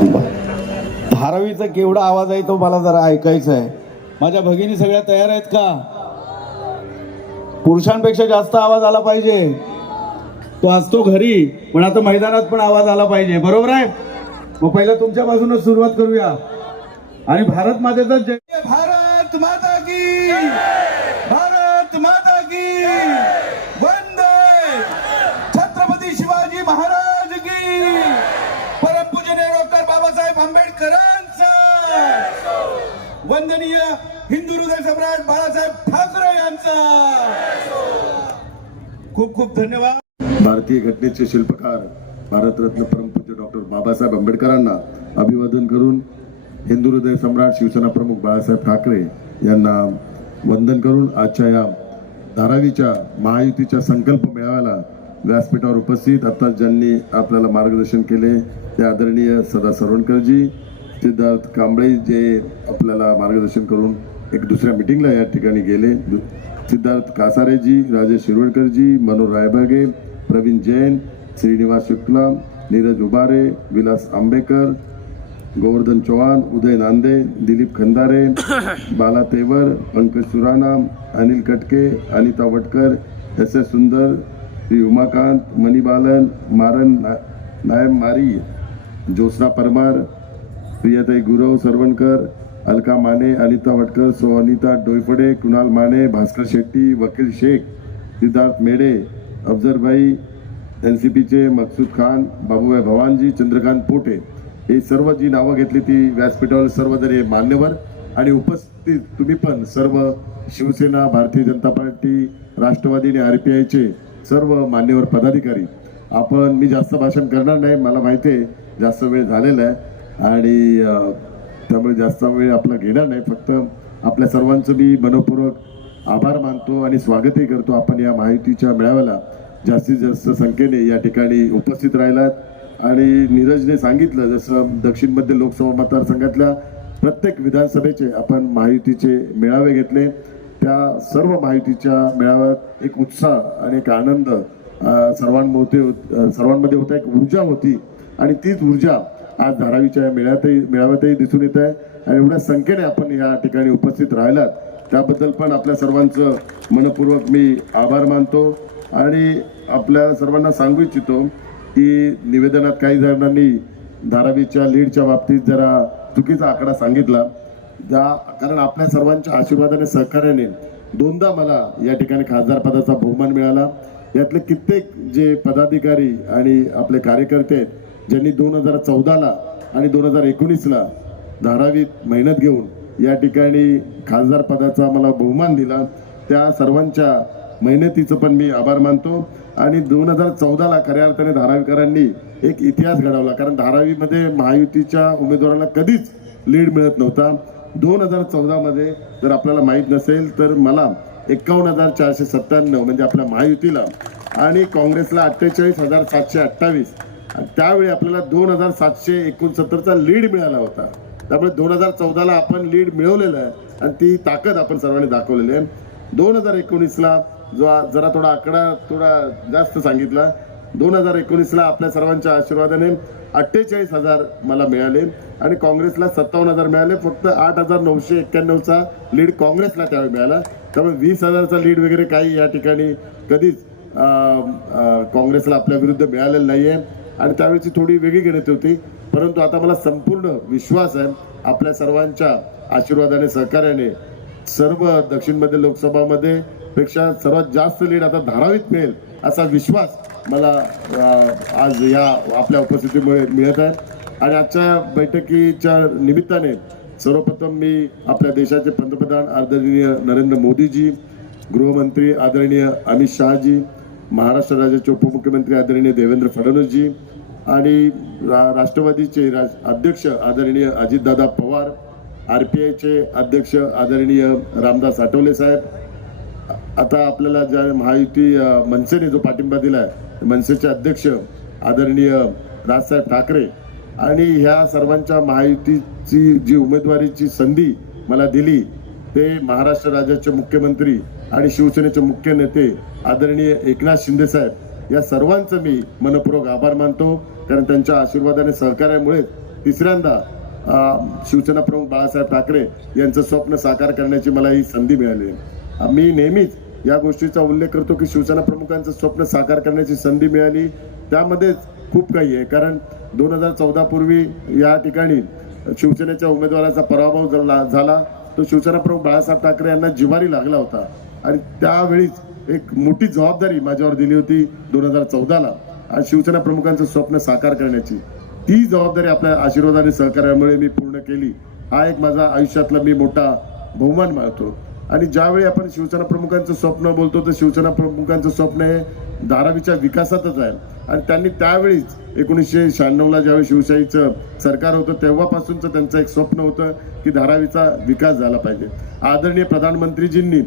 धारावीचा केवढा आवाज आहे तो मला जरा ऐकायचा आहे. माझ्या भगिनी सगळ्या तयार आहेत का? पुरुषांपेक्षा जास्त आवाज आला पाहिजे. तो असतो घरी, पण आता मैदानात पण आवाज आला पाहिजे. बरोबर आहे? मग पहिला तुमच्या बाजूनच सुरुवात करूया. आणि भारत मातेचा जय. भारत माता की, भारत माता की वंदे. छत्रपती शिवाजी महाराज की, परमपूजनीय डॉक्टर बाबासाहेब आंबेडकरांचा, वंदनीय हिंदू हृदय सम्राट बाळासाहेब ठाकरे यांचा खूप खूप धन्यवाद. भारतीय घटनेचे शिल्पकार भारतरत्न परमपूज्य डॉक्टर बाबासाहेब आंबेडकरांना अभिवादन करून हिंदू हृदय सम्राट शिवसेना प्रमुख बाळासाहेब ठाकरे यांना वंदन करून आजच्या या धारावीच्या महायुतीच्या संकल्प मेळाव्याला व्यासपीठावर उपस्थित आता ज्यांनी आपल्याला मार्गदर्शन केले ते आदरणीय सदा सरवणकरजी, सिद्धार्थ कांबळे जे आपल्याला मार्गदर्शन करून एक दुसऱ्या मीटिंगला या ठिकाणी गेले, सिद्धार्थ कासारेजी, राजेश शिरवळकरजी, मनोज रायबागे, प्रवीण जैन, श्रीनिवास शुक्ला, नीरज उबारे, विलास आंबेकर, गोवर्धन चौहान, उदय नांदे, दिलीप खंदारे, बाला तेवर, पंकज सुराणा, अनिल कटके, अनिता वटकर, एस एस सुंदर, श्री उमाकांत, मणिबालन, मारन नायम मारी, ज्योत्स्ना परमार, प्रियताई गुरव सरवणकर, अलका माने, अनिता वटकर, सोनिता डोईफडे, कुणाल माने, भास्कर शेट्टी, वकील शेख, सिद्धार्थ मेडे, अफजरभाई, एनसीपीचे मकसूद खान, बाबूभाई भवानजी, चंद्रकांत पोटे, हे सर्व जी नावं घेतली ती व्यासपीठावर सर्वजण हे मान्यवर आणि उपस्थित तुम्ही पण सर्व शिवसेना, भारतीय जनता पार्टी, राष्ट्रवादी आणि आरपीआयचे सर्व मान्यवर पदाधिकारी. आपण मी जास्त भाषण करणार नाही, मला माहिती आहे जास्त वेळ झालेला आहे आणि त्यामुळे जास्त वेळ आपला घेणार नाही. फक्त आपल्या सर्वांचं मी मनपूर्वक आभार मानतो आणि स्वागतही करतो. आपण या महायुतीच्या मेळाव्याला जास्तीत जास्त संख्येने या ठिकाणी उपस्थित राहिलात आणि नीरजने सांगितलं जसं दक्षिण मध्य लोकसभा मतदारसंघातल्या प्रत्येक विधानसभेचे आपण महायुतीचे मेळावे घेतले. त्या सर्व महायुतीच्या मेळाव्यात एक उत्साह आणि एक आनंद सर्वांमध्ये होता, एक ऊर्जा होती आणि तीच ऊर्जा आज धारावीच्या मेळाव्यातही दिसून येत आहे. आणि एवढ्या संख्येने आपण या ठिकाणी उपस्थित राहिलात त्याबद्दल पण आपल्या सर्वांचं मनपूर्वक मी आभार मानतो आणि आपल्या सर्वांना सांगू इच्छितो की निवेदनात काही जणांनी धारावीच्या लीडच्या बाबतीत जरा चुकीचा आकडा सांगितला. कारण आपल्या सर्वांच्या आशीर्वादाने सहकार्याने दोनदा मला या ठिकाणी खासदार पदाचा बहुमान मिळाला. यातले कित्येक जे पदाधिकारी आणि आपले कार्यकर्ते आहेत ज्यांनी 2014ला आणि 2019ला धारावीत मेहनत घेऊन या ठिकाणी खासदार पदाचा मला बहुमान दिला, त्या सर्वांच्या मेहनतीचं पण मी आभार मानतो. आणि 2014ला खऱ्या अर्थाने धारावीकरांनी एक इतिहास घडवला, कारण धारावीमध्ये महायुतीच्या उमेदवाराला कधीच लीड मिळत नव्हता. 2014मध्ये जर आपल्याला माहीत नसेल तर मला 51,497 म्हणजे आपल्या महायुतीला आणि काँग्रेसला 48,728 त्यावेळी आपल्याला 2,769चा लीड मिळाला होता. त्यामुळे 2014ला आपण लीड मिळवलेलं आहे आणि ती ताकद आपण सर्वांनी दाखवलेली आहे. 2019ला जो जरा थोडा आकडा थोडा जास्त सांगितला, 2019ला आपल्या सर्वांच्या आशीर्वादाने 48,000 मला मिळाले आणि काँग्रेसला 57,000 मिळाले. फक्त 8,991चा लीड काँग्रेसला त्यावेळी मिळाला. त्यामुळे 20,000चा लीड वगैरे काही या ठिकाणी कधीच काँग्रेसला आपल्या विरुद्ध मिळालेलं नाही आहे आणि त्यावेळीची थोडी वेगळी गणित होती. परंतु आता मला संपूर्ण विश्वास आहे आपल्या सर्वांच्या आशीर्वादाने सहकार्याने सर्व दक्षिण मध्य लोकसभामध्ये पेक्षा सर्वात जास्त लीड आता धारावीत मिळेल असा विश्वास मला आज या आपल्या उपस्थितीमुळे मिळत आहे. आणि आजच्या बैठकीच्या निमित्ताने सर्वप्रथम मी आपल्या देशाचे पंतप्रधान आदरणीय नरेंद्र मोदीजी, गृहमंत्री आदरणीय अमित शहाजी, महाराष्ट्र राज्याचे उपमुख्यमंत्री आदरणीय देवेंद्र फडणवीसजी आणि राष्ट्रवादीचे अध्यक्ष आदरणीय अजितदादा पवार, आरपीआयचे अध्यक्ष आदरणीय रामदास आठवले साहेब, आता आपल्याला ज्या महायुती मनसेने जो पाठिंबा दिला आहे मनसेचे अध्यक्ष आदरणीय राजसाहेब ठाकरे आणि ह्या सर्वांच्या महायुतीची जी उमेदवारीची संधी मला दिली ते महाराष्ट्र राज्याचे मुख्यमंत्री आणि शिवसेनेचे मुख्य नेते आदरणीय एकनाथ शिंदे साहेब, या सर्वांचं मी मनपूर्वक आभार मानतो. कारण त्यांच्या आशीर्वादाने सहकार्यामुळे तिसऱ्यांदा शिवसेना प्रमुख बाळासाहेब ठाकरे यांचं स्वप्न साकार करण्याची मला ही संधी मिळाली आहे. मी नेहमीच या गोष्टीचा उल्लेख करतो की शिवसेना प्रमुखांचं स्वप्न साकार करण्याची संधी मिळाली, त्यामध्ये खूप काही आहे. कारण 2014 पूर्वी या ठिकाणी शिवसेनेच्या उमेदवाराचा पराभव झाला. तो शिवसेना प्रमुख बाळासाहेब ठाकरे यांना जिव्हारी लागला होता आणि त्यावेळीच एक मोठी जबाबदारी माझ्यावर दिली होती 2014ला आणि शिवसेना प्रमुखांचं स्वप्न साकार करण्याची. ती जबाबदारी आपल्या आशीर्वाद आणि सहकार्यामुळे मी पूर्ण केली. हा एक माझा आयुष्यातला मी मोठा बहुमान मानतो. आणि ज्यावेळी आपण शिवसेना प्रमुखांचं स्वप्न बोलतो तर शिवसेना प्रमुखांचं स्वप्न हे धारावीच्या विकासातच आहे. आणि त्यांनी त्यावेळीच 1996ला ज्यावेळी शिवशाहीचं सरकार होतं तेव्हापासूनचं त्यांचं एक स्वप्न होतं की धारावीचा विकास झाला पाहिजे. आदरणीय प्रधानमंत्रीजींनी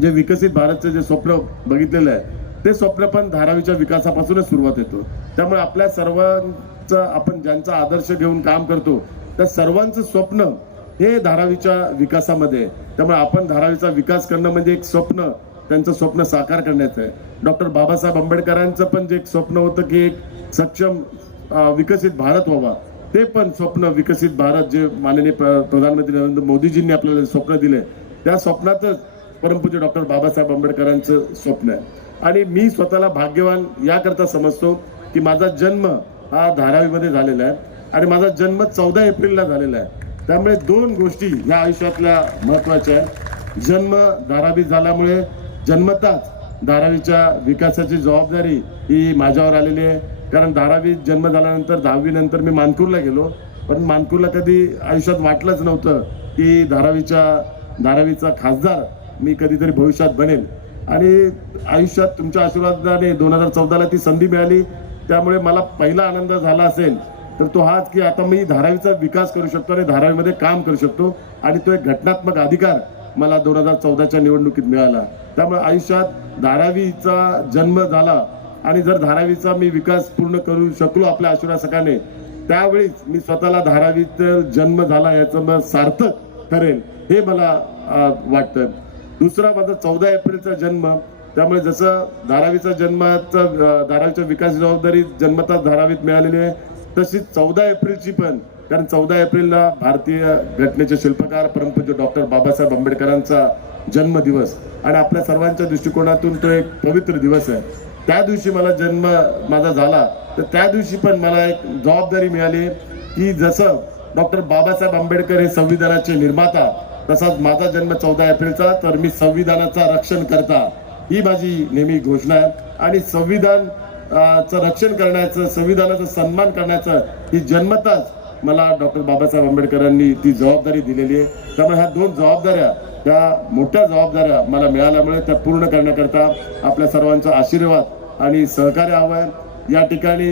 जे विकसित भारतचं जे स्वप्न बघितलेलं आहे ते स्वप्न पण धारावीच्या विकासापासूनच सुरुवात येतो. त्यामुळे आपल्या सर्वांचं आपण ज्यांचा आदर्श घेऊन काम करतो त्या सर्वांचं स्वप्न हे धारावीच्या विकासामध्ये आहे. त्यामुळे आपण धारावीचा विकास करणं म्हणजे एक स्वप्न, त्यांचं स्वप्न साकार करण्याचं आहे. डॉक्टर बाबासाहेब आंबेडकरांचं पण जे एक स्वप्न होतं की एक सक्षम विकसित भारत व्हावा, ते पण स्वप्न विकसित भारत जे माननीय प्रधानमंत्री नरेंद्र मोदीजींनी आपल्याला स्वप्न दिले त्या स्वप्नातच परमपूज्य डॉक्टर बाबासाहेब आंबेडकरांचं स्वप्न आहे. आणि मी स्वतःला भाग्यवान याकरता समजतो की माझा जन्म हा धारावीमध्ये झालेला आहे आणि माझा जन्म 14 एप्रिलला झालेला आहे. त्यामुळे दोन गोष्टी ह्या आयुष्यातल्या महत्त्वाच्या आहेत. जन्म धारावीत झाल्यामुळे जन्मताच धारावीच्या विकासाची जबाबदारी ही माझ्यावर आलेली आहे. कारण धारावीत जन्म झाल्यानंतर 10वी नंतर मी मानपूरला गेलो, पण मानपूरला कधी आयुष्यात वाटलंच नव्हतं की धारावीचा खासदार मी कधीतरी भविष्यात बनेल. आणि आयुष्यात तुमच्या आशीर्वादाने 2014ला ती संधी मिळाली. त्यामुळे मला पहिला आनंद झाला असेल तर तो हाच की आता मी धारावीचा विकास करू शकतो आणि धारावीमध्ये काम करू शकतो. आणि तो एक घटनात्मक अधिकार मला 2014च्या निवडणुकीत मिळाला. त्यामुळे आयुष्यात धारावीचा जन्म झाला आणि जर धारावीचा मी विकास पूर्ण करू शकलो आपल्या आशीर्वादकाने त्यावेळीच मी स्वतःला धारावीत जन्म झाला याचं मग सार्थक ठरेल हे मला वाटतं. दुसरा माझा 14 एप्रिलचा जन्म, त्यामुळे जसं धारावीच्या विकास जबाबदारी जन्मताच धारावीत मिळालेली आहे तशीच 14 एप्रिलची पण, कारण 14 एप्रिलला भारतीय घटनेचे शिल्पकार परमपूज्य डॉक्टर बाबासाहेब आंबेडकरांचा जन्मदिवस आणि आपल्या सर्वांच्या दृष्टिकोनातून तो एक पवित्र दिवस आहे. त्या दिवशी मला जन्म माझा झाला तर त्या दिवशी पण मला एक जबाबदारी मिळाली की जसं डॉक्टर बाबासाहेब आंबेडकर हे संविधानाचे निर्माता तसाच माझा जन्म 14 एप्रिलचा, तर मी संविधानाचा रक्षण करता ही माझी नेहमी घोषणा आहे. आणि संविधानचं रक्षण करण्याचं, संविधानाचा सन्मान करण्याचं ही जन्मताच मला डॉक्टर बाबासाहेब आंबेडकरांनी ती जबाबदारी दिलेली आहे. त्यामुळे ह्या दोन जबाबदाऱ्या, त्या मोठ्या जबाबदाऱ्या मला मिळाल्यामुळे त्या पूर्ण करण्याकरता आपल्या सर्वांचा आशीर्वाद आणि सहकार्य हवं आहे. या ठिकाणी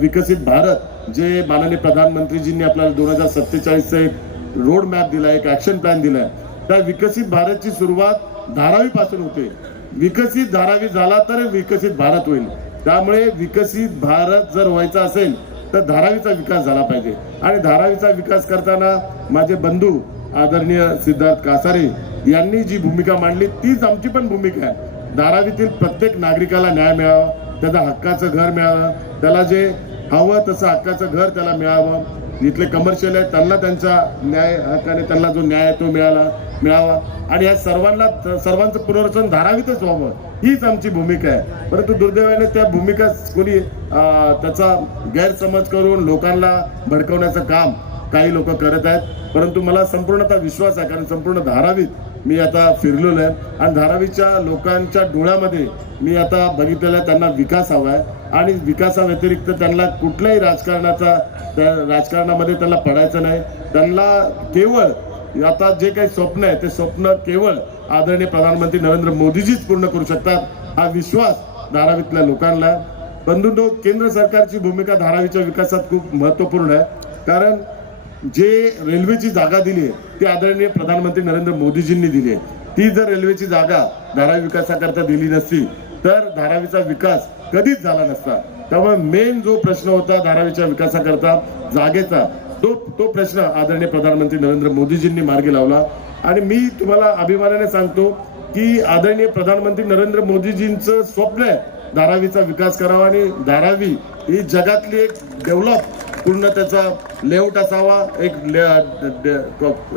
विकसित भारत जे माननीय प्रधानमंत्रीजींनी आपल्याला 2047चा एक रोड मॅप दिला, एक ऍक्शन प्लॅन दिलाय, त्या विकसित भारतची सुरुवात धारावीपासून होते. विकसित धारावी झाला तर विकसित भारत होईल. त्यामुळे विकसित भारत जर व्हायचा असेल तर धारावीचा विकास झाला पाहिजे. आणि धारावीचा विकास करताना माझे बंधू आदरणीय सिद्धार्थ कासारे यांनी जी भूमिका मांडली तीच आमची पण भूमिका आहे. धारावीतील प्रत्येक नागरिकाला न्याय मिळावा, त्याचा हक्काचं घर मिळावं, त्याला जे हवं तसं हक्काचं घर त्याला मिळावं. इथले कमर्शियल आहे त्यांना त्यांच्या न्याय हक्काने त्यांना जो न्याय तो मिळावा आणि या सर्वांचं पुनर्वसन धारावीतच व्हावं हीच आमची भूमिका आहे. परंतु दुर्दैवाने त्या भूमिका कोणी त्याचा गैरसमज करून लोकांना भडकवण्याचं काम काही लोक करत आहेत. परंतु मला संपूर्णतः विश्वास आहे, कारण संपूर्ण धारावीत मी आता फिरलेलो आहे आणि धारावीच्या लोकांच्या डोळ्यामध्ये मी आता बघितलेलं आहे त्यांना विकास हवा आहे. आणि विकासाव्यतिरिक्त त्यांना कुठल्याही राजकारणामध्ये त्यांना पडायचं नाही. त्यांना केवळ आता जे काही स्वप्न आहे ते स्वप्न केवळ आदरणीय प्रधानमंत्री नरेंद्र मोदीजीच पूर्ण करू शकतात हा विश्वास धारावीतल्या लोकांना आहे. बंधूंनो, केंद्र सरकारची भूमिका धारावीच्या विकासात खूप महत्त्वपूर्ण आहे. कारण जे रेल्वेची जागा दिली आहे ती आदरणीय प्रधानमंत्री नरेंद्र मोदीजींनी दिली आहे. ती जर रेल्वेची जागा धारावी विकासाकरता दिली नसती तर धारावीचा विकास कधीच झाला नसता. त्यामुळे मेन जो प्रश्न होता धारावीच्या विकासाकरता जागेचा, तो प्रश्न आदरणीय प्रधानमंत्री नरेंद्र मोदीजींनी मार्गी लावला. आणि मी तुम्हाला अभिमानाने सांगतो की आदरणीय प्रधानमंत्री नरेंद्र मोदीजींचं स्वप्न आहे धारावीचा विकास करावा आणि धारावी ही जगातली एक डेव्हलप पूर्ण त्याचा लेआउट असावा, एक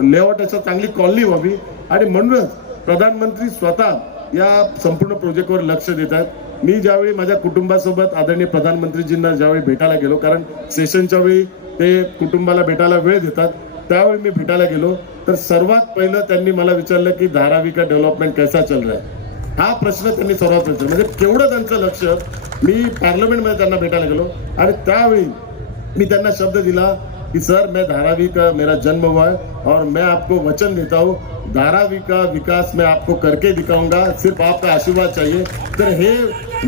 लेआउट असा चांगली कॉलनी व्हावी आणि म्हणूनच प्रधानमंत्री स्वतः या संपूर्ण प्रोजेक्टवर लक्ष देत आहेत. मी ज्यावेळी माझ्या कुटुंबासोबत आदरणीय प्रधानमंत्रीजींना ज्यावेळी भेटायला गेलो, कारण सेशनच्या वेळी ते कुटुंबाला भेटायला वेळ देतात, त्यावेळी मी भेटायला गेलो तर सर्वात पहिलं त्यांनी मला विचारलं की धारावी का डेव्हलपमेंट कैसा चल रहा है. हा प्रश्न त्यांनी सर्वात विचारला. म्हणजे केवढं त्यांचं लक्ष. मी पार्लमेंटमध्ये त्यांना भेटायला गेलो आणि त्यावेळी मी त्यांना शब्द दिला कि सर मैं धारावी का मेरा जन्म हुआ है और मैं आपको वचन देता हूँ धारावी का विकास मैं आपको करके दिखाऊंगा, सिर्फ आपका आशीर्वाद चाहिए. तर हे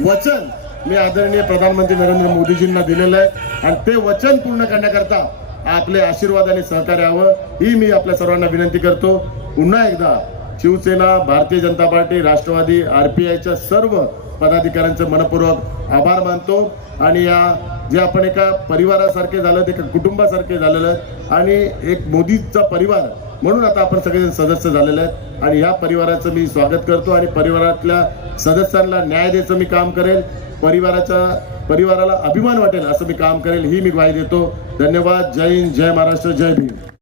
वचन मी आदरणीय प्रधानमंत्री नरेंद्र मोदीजींना दिलेलं आहे आणि ते वचन पूर्ण करण्याकरता आपले आशीर्वाद आणि सहकार्य हवं ही मी आपल्या सर्वांना विनंती करतो. पुन्हा एकदा शिवसेना, भारतीय जनता पार्टी, राष्ट्रवादी, RPIच्या सर्व पदाधिकाऱ्यांचं मनपूर्वक आभार मानतो आणि या जे आपण एका परिवारासारखे झालं, एका कुटुंबासारखे झालेलं आहे आणि एक मोदीचा परिवार म्हणून आता आपण सगळेजण सदस्य झालेले आहेत आणि या परिवाराचं मी स्वागत करतो आणि परिवारातल्या सदस्यांना न्याय द्यायचं मी काम करेल, परिवाराला अभिमान वाटेल असं मी काम करेल ही मी ग्वाही देतो. धन्यवाद. जय हिंद, जय महाराष्ट्र, जय भीम.